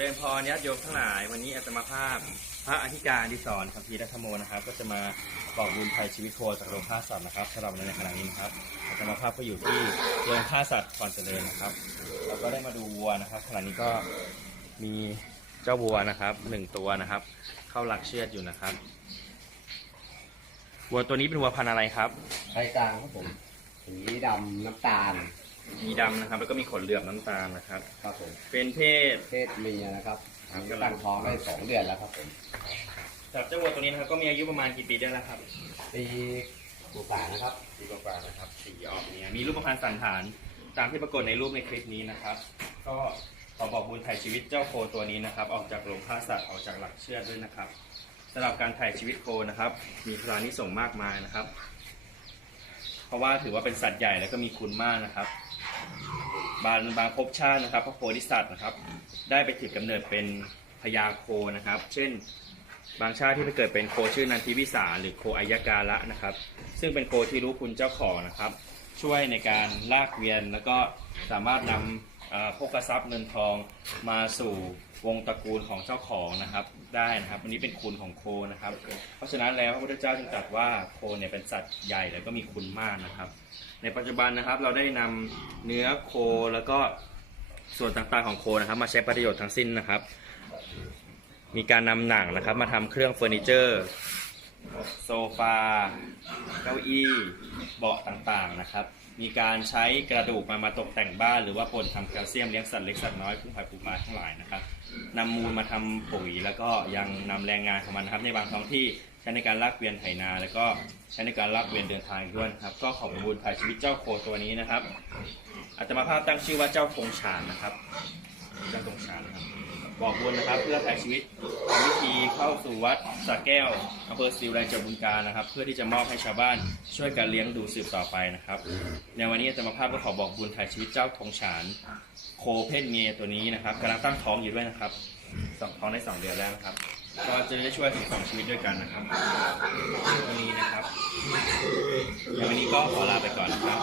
จริญพรญาติโยมทั้งหลาย วันนี้อาตมาภาพ พระอธิการดิศรคัมภีรัฐโมนะครับ ก็จะมาบอกบุญไทยชีวิตโคจากโรงฆ่าสัตว์นะครับสำหรับในขณะนี้นะครับอาตมาภาพก็อยู่ที่โรงฆ่าสัตว์คอนเจริญนะครับเราก็ได้มาดูวัวนะครับขณะนี้ก็มีเจ้าวัวนะครับหนึ่งตัวนะครับ เข้าหลักเชือดอยู่นะครับวัวตัวนี้เป็นวัวพันธุ์อะไรครับไทยกลางครับผมสีดำน้ำตาล มีดำนะครับ แล้วก็มีขนเหลือบน้ำตาลนะครับ ครับผมเป็นเพศ เพศเมียนะครับครับมีตั้งท้องได้สองเดือนแล้วครับผมจากเจ้าวัวตัวนี้นะครับก็มีอายุประมาณกี่ปีได้แล้วครับปีกูป่านะครับสีกว่าๆนะครับสีออกเนี่ยมีรูปพรรณสันฐาน ตามที่ปรากฏในรูปในคลิปนี้นะครับ ก็ขอบอกบุญถ่ายชีวิตเจ้าโคตัวนี้นะครับ ออกจากโรงฆ่าสัตว์ออกจากหลักเชือดด้วยนะครับสำหรับการถ่ายชีวิตโคนะครับ มีพลานิสงส์มากมายนะครับ เพราะว่าถือว่าเป็นสัตว์ใหญ่แล้วก็มีคุณมากนะครับ บางบางภพชาตินะครับพระโพธิสัตว์นะครับ ได้ไปถือกำเนิดเป็นพญาโคนะครับ เช่น บางชาติที่ไปเกิดเป็นโคชื่อนันทิวิสาหรือโคอายการะนะครับ ซึ่งเป็นโคที่รู้คุณเจ้าของนะครับ ช่วยในการลากเวียนแล้วก็สามารถนำ เอ่อโภคทรัพย์เงินทองมาสู่วงตระกูลของเจ้าของนะครับได้นะครับอันนี้เป็นคุณของโคนะครับ เพราะฉะนั้นแล้วพระพุทธเจ้าจึงตรัสว่าโคเนี่ยเป็นสัตว์ใหญ่แล้วก็มีคุณมากนะครับ ในปัจจุบันนะครับเราได้นำเนื้อโคแล้วก็ส่วนต่างๆของโคนะครับ มาใช้ประโยชน์ทั้งสิ้นนะครับ มีการนำหนังนะครับ มาทำเครื่องเฟอร์นิเจอร์โซฟา เก้าอี้ เบาะต่างๆนะครับ มีการใช้กระดูกมามาตกแต่งบ้านหรือว่าปนทำแคลเซียมเลี้ยงสัตว์เล็กสัตว์น้อยกุ้งหอยปูปลาทั้งหลายนะครับนำมูลมาทำปุ๋ยแล้วก็ยังนำแรงงานของมันนะครับในบางท้องที่ใช้ในการลากเวียนไถนา แล้วก็ใช้ในการลากเวียนเดินทางด้วยครับ ก็ขอบคุณถ่ายชีวิตเจ้าโคตัวนี้นะครับอาตมาภาพตั้งชื่อว่าเจ้าธงชานนะครับเจ้าธงชานครับ บอกบุญนะครับ เพื่อถ่ายชีวิตทำพิธีเข้าสู่วัดสระแก้วอำเภอศิวไรจังหวัดบึงกาฬนะครับ เพื่อที่จะมอบให้ชาวบ้านช่วยกันเลี้ยงดูสืบต่อไปนะครับ ในวันนี้อาจารย์ภาพก็ขอบอกบุญถ่ายชีวิตเจ้าธงฉาน โคเพศเมียตัวนี้นะครับกำลังตั้งท้องอยู่ด้วยนะครับสองท้องได้สองเดือนแล้วนะครับ ก็จะได้ช่วยถึงสองชีวิตด้วยกันนะครับวันนี้นะครับในวันนี้ก็ขอลาไปก่อนนะครับ